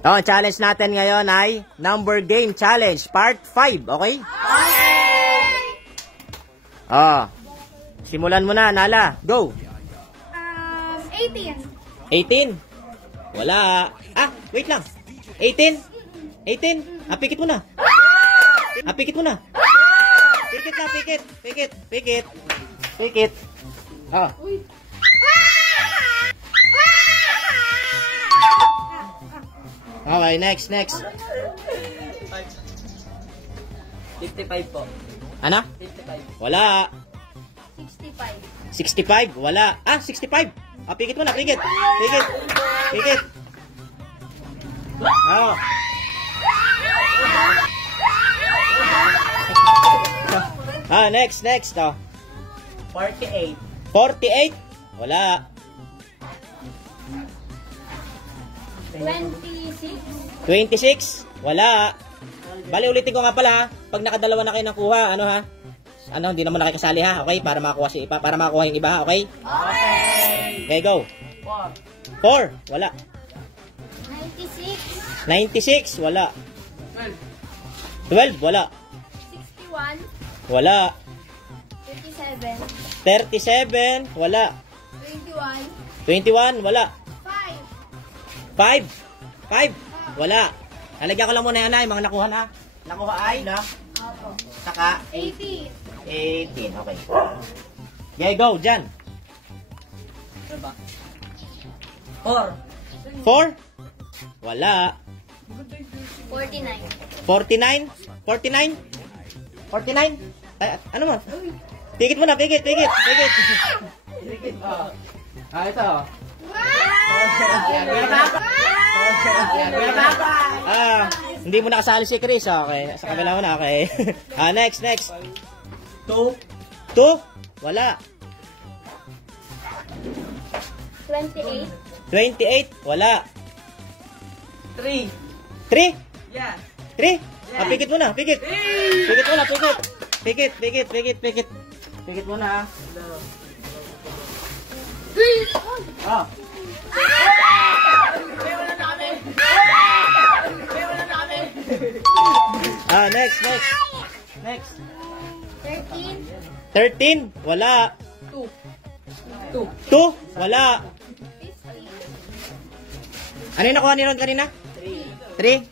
Oh, challenge natin ngayon ay number game challenge part 5, okay? Okay! Oh. Simulan mo na, Nala. Go. 18. 18? Wala. Ah, wait lang. 18? 18? Ah, pikit mo na. Ah, pikit mo na. Pikit na, pikit. Pikit, pikit. Pikit. Ah. Okay, next. 55 po. Ano? 55. Wala. 65. 65? Wala. Ah, 65. Ah, pikit mo na, pikit. Pikit. Pikit. Oh. Ah, next. Oh. 48. 48? Wala. 26. 26? Wala. Bali, ulitin ko nga pala ha. Pag nakadalawa na kayo ng kuha, ano ha? Ano, hindi naman nakikasali ha, okay? Para makakuha yung iba ha, okay? Okay. Okay, go. 4. 4? Wala. 96. 96? Wala. 12? Wala. 61. Wala. 37. 37? Wala. 21. 21? Wala. 5. 5? Wala. Halagyan ko lang muna yan ha, yung mga nakuha na. Nakuha ay na? Opo. Saka 18. 18, okay. Okay, go, Jan. 4. 4? Wala. 49. 49? 49? 49? Ay, ano mo? Pikit mo na, pikit. Pikit. Ah, ito. Ah, hindi mo nakasali si Chris, okay. Sa kabila mo na, okay. Ah, next. 2. 2? Wala. 28. 28? Wala. 3. 3? Yeah. 3? Ah, pikit mo na, pikit. Pikit mo na, pikit. Pikit mo na. Ah. Ah, next. 13. 13? Wala. 2. 2? Wala. 50. Ano yung nakuha ni Ron kanina? 3?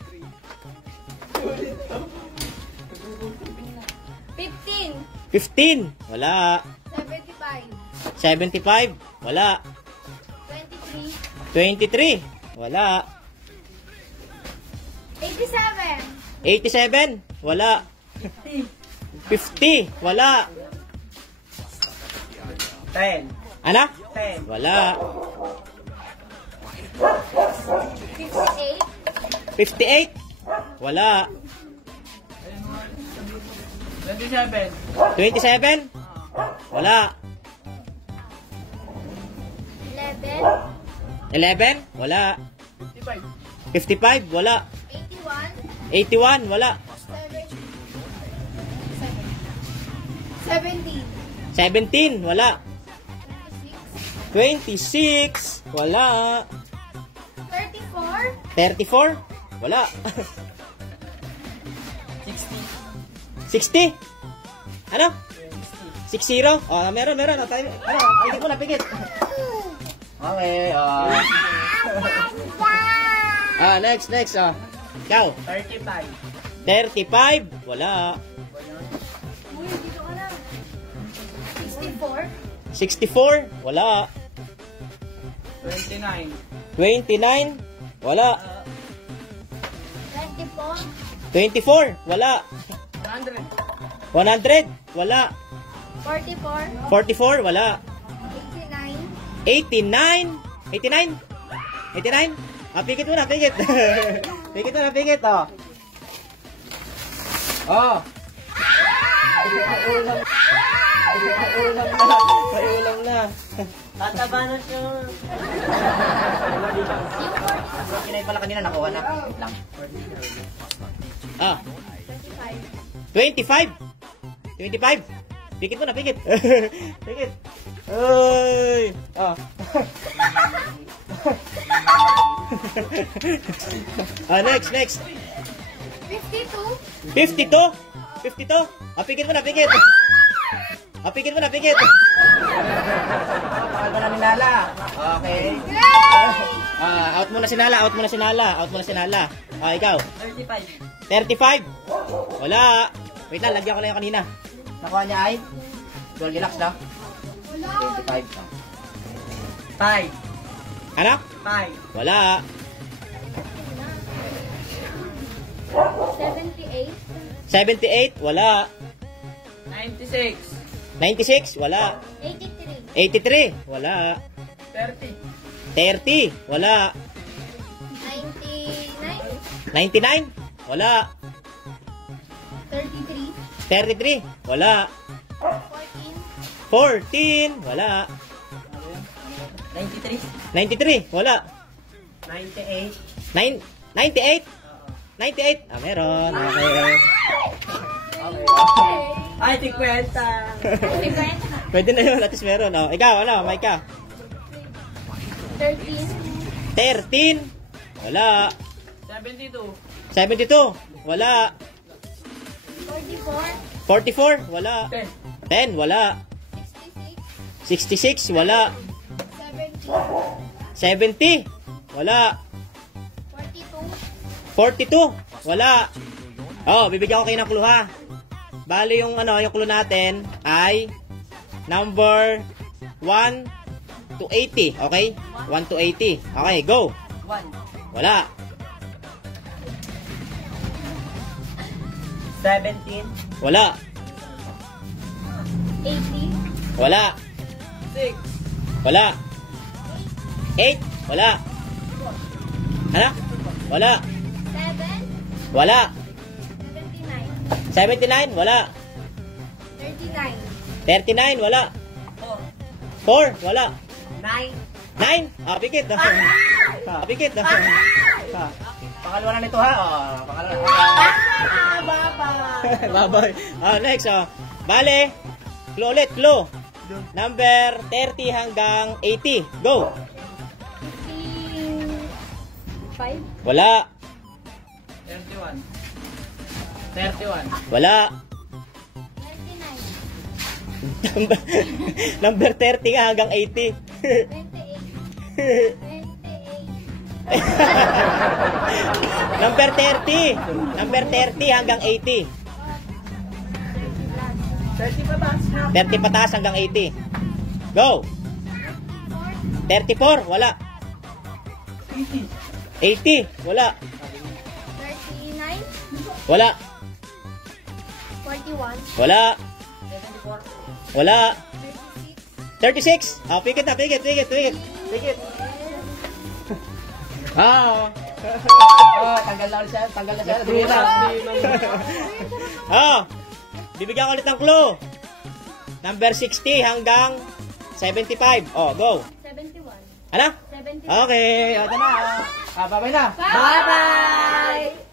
15. 15? Wala. 75. 75? Wala. 23. 23? Wala. 87. 87? Wala. 50? Wala. 10. Ano? 10. Wala. 58. 58? Wala. 27. 27? Wala. 11. 11? Wala. 55. 55? Wala. 81. 81? Wala. 17. 17? Wala. 26? Wala. 34. 34? Wala. 60? Ano? 60? Oh, meron. Ano, pikit mo na, pikit. Okay, next, oh. Ikaw. 35. 35? Wala. Uy, dito ka na. 64. 64? Wala. 29. 29? Wala. 24. 24? Wala. 100. 100? Wala. 44. 44? Wala. 89. 89? 89? Ah, pikit mo na, pikit. Pikit mo na, pikit, oh. Oh. May ulam na. Tataba na siya. Kinay pala kanina, nakuha na. Wait lang. Ah. 25. 25? 25? Pikit mo na, pikit. Pikit. Uy. Oh. Next. 52. 52? 52? Pikit mo na, pikit. Pikit mo na, pikit. Pakal ba namin Lala? Okay. Out mo na si Nala. Ikaw. 35. 35? Wala. Wait lang, lagyan ko lang yung kanina. Nakuha niya ay? Goldilocks na? 25. 5. Ano? 5. Wala. 78. 78? Wala. 96. 96? Wala. 83. 83? Wala. 30. 30? Wala. 99. 99? Wala. 33. 33? Wala. 14. 14? Wala. 93. 93? Wala. 98. 98? 98? Meron. Okay. Ay, 50. 50. Pwede na yun. At least meron. Ikaw, Maika? 13. 13? Wala. 72. 72? Wala. 44. 44? Wala. 10. 10? Wala. 66. 66? Wala. 70. 70? Wala. 42. 42? Wala. Bibigyan ko kayo ng clue ha. Bali yung clue natin ay number 1 to 80. Okay? 1 to 80. Okay, go. 1. Wala. 17. Wala. 80. Wala. 6. Wala. 8? Wala. Ano? Wala. 7. Wala. 79. 79? Wala. 39. 39? Wala. 4. 4? Wala. 9. 9? Pikit. Pikit. Pakalawa na nito ha. Pakalawa na. Babay. Next. Bale, clue ulit, clue. Number 30 hanggang 80. Go. 5. Wala. 31. 31. Wala. 99. Number 30 nga hanggang 80. 28. 28. Number 30. Number 30 hanggang 80. 30 pa ba? 30 pataas hanggang 80. Go. 34. Wala. 80. Wala. 39. Wala. 41. Wala. 74. Wala. 36. 36. Pikit na, pikit. Pikit. Tanggal na siya. Bibigyan ko ulit ng clue. Number 60 hanggang 75. Go. 71. Ano? 71. Okay. Ito na. Bye-bye na. Bye-bye!